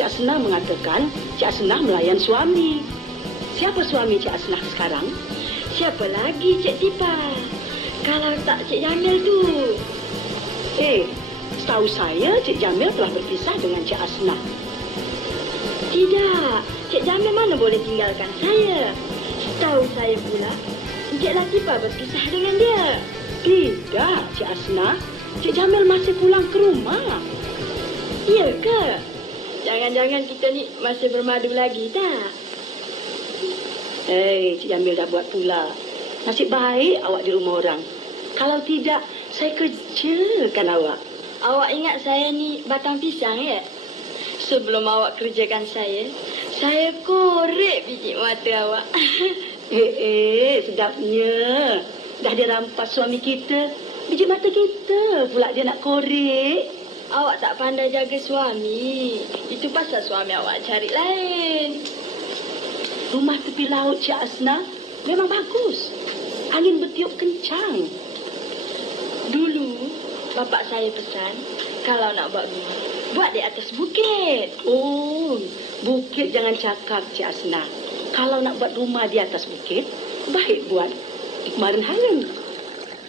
Cik Asnah mengatakan Cik Asnah melayan suami. Siapa suami Cik Asnah sekarang? Siapa lagi, Cik Tipa? Kalau tak Cik Jamil tu. Setahu saya Cik Jamil telah berpisah dengan Cik Asnah. Tidak, Cik Jamil mana boleh tinggalkan saya. Setahu saya pula, Encik Latifah berpisah dengan dia. Tidak, Cik Asnah. Cik Jamil masih pulang ke rumah. Iya ke? Jangan-jangan kita ni masih bermadu lagi, tak? Cik Jamil dah buat pula. Nasib baik awak di rumah orang. Kalau tidak, saya kerjakan awak. Awak ingat saya ni batang pisang, ya? Sebelum awak kerjakan saya korek biji mata awak. Sedapnya. Dah dia rampas suami kita. Biji mata kita pula dia nak korek. Awak tak pandai jaga suami. Itu pasal suami awak cari lain. Rumah tepi laut Cik Asnah memang bagus. Angin bertiup kencang. Dulu, bapak saya pesan, kalau nak buat rumah, buat di atas bukit. Bukit jangan cakap Cik Asnah. Kalau nak buat rumah di atas bukit, baik buat di Kemarin Highland.